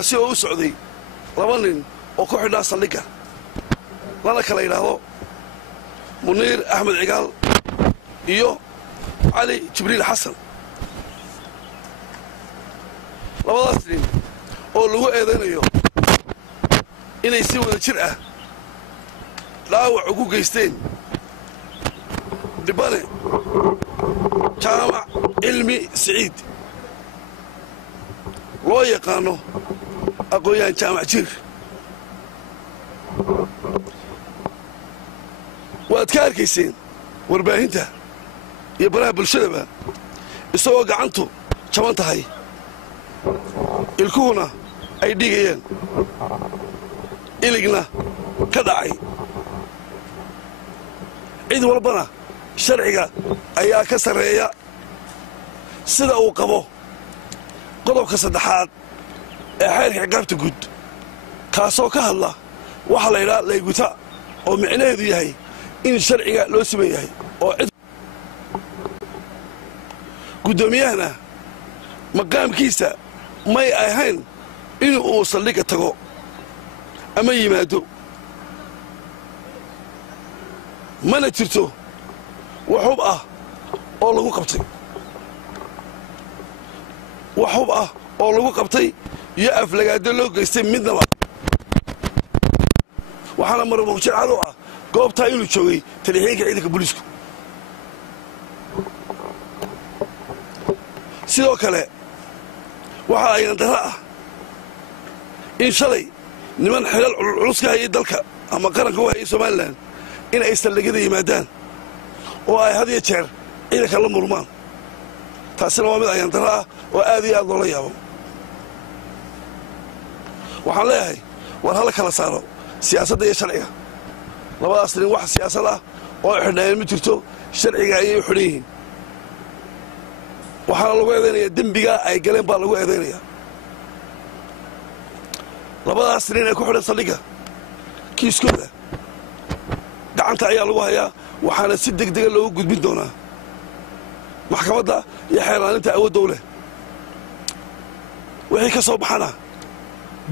kaasi oo u socday laba nin oo ku xidhnaa saldhigga lana kala yidhaahdo muniir axmed cigaal iyo cali jibriil xasan labadaas nin oo lagu eedaynayo inay si wada jir ah dhaawac ugu geysteen dhibane jaamac cilmi siciid loo yaqaano aqoon-yahan jaamac jiir waad ka arkayseen warbaahinta iyo baraha bulshadaba isagoo gacantu jaban tahay ilkuhuna ay dhigayaan iligna ka dhacay cid walbana sharciga ayaa ka sarreeya sida uu qabo qodobka 3aad ee xeerka ciqaabta guud kaasoo ka hadla waxa la yidhaha layguta oo micnaheedu yahay in sharciga loo siman yahay oo cid guddoomiyahana maqaamkiisa may ahayn in uu saldhigga tago ama yimaado mana jirto wax hub ah oo lagu qabtay wax hub ah oo lagu qabtay iyo aflagaado loo geystay midnaba waxaana marmuuqjir cadow ah goobtaa inuu joogay talixiinka ciidanka booliisku sidoo kale waxa ayaan dara ah in shalay niman xilal culus ka hayay dalka ama qaranka u hayay somalilan in ay saldhigyada yimaadaan oo ay had iyo jeer ciidanka la murmaan taasina waa mid ayaan dara ah oo aad iyo aad loola yaabo waxaan leeyahay war hala kala saaro siyaasadda iyo sharciga labadaas nin wax siyaasad ah oo xidhnayeen ma jirto sharciga ayay u xidhan yihiin waxaana lagu eedaynayaa dembiga ay galeen baa lagu eedaynayaa labadaas nin ee ku xidhan saldhigga kiiskooda gacanta ayaa lagu hayaa waxaana si degdega loogu gudbin doonaa maxkamadda iyo xeerlaaninta awoodda u leh wixii ka soo baxana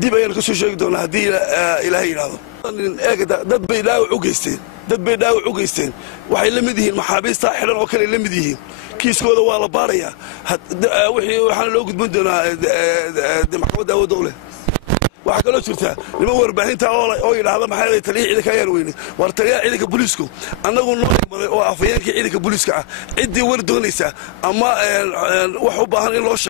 dib ayaanu ka soo sheegi doonaa haddii ilaahay yidhaahdo dad bay dhaawac u geysteen waxay la mid yihiin maxaabiista xidhan oo kale la mid yihiin kiiskooda waa la baarayaa waxaana loo gudbin doonaa maxkamadda awoodda u leh waxaa kaloo jirta niman warbaahinta oo yidhaahda maxaa taliya ciidanka ayaan weynay war taliyaha ciidanka booliisku annagu noo igmaday oo afhayeenkii ciidanka booliiska ah ciddii war doonaysa ama wax u baahan in loo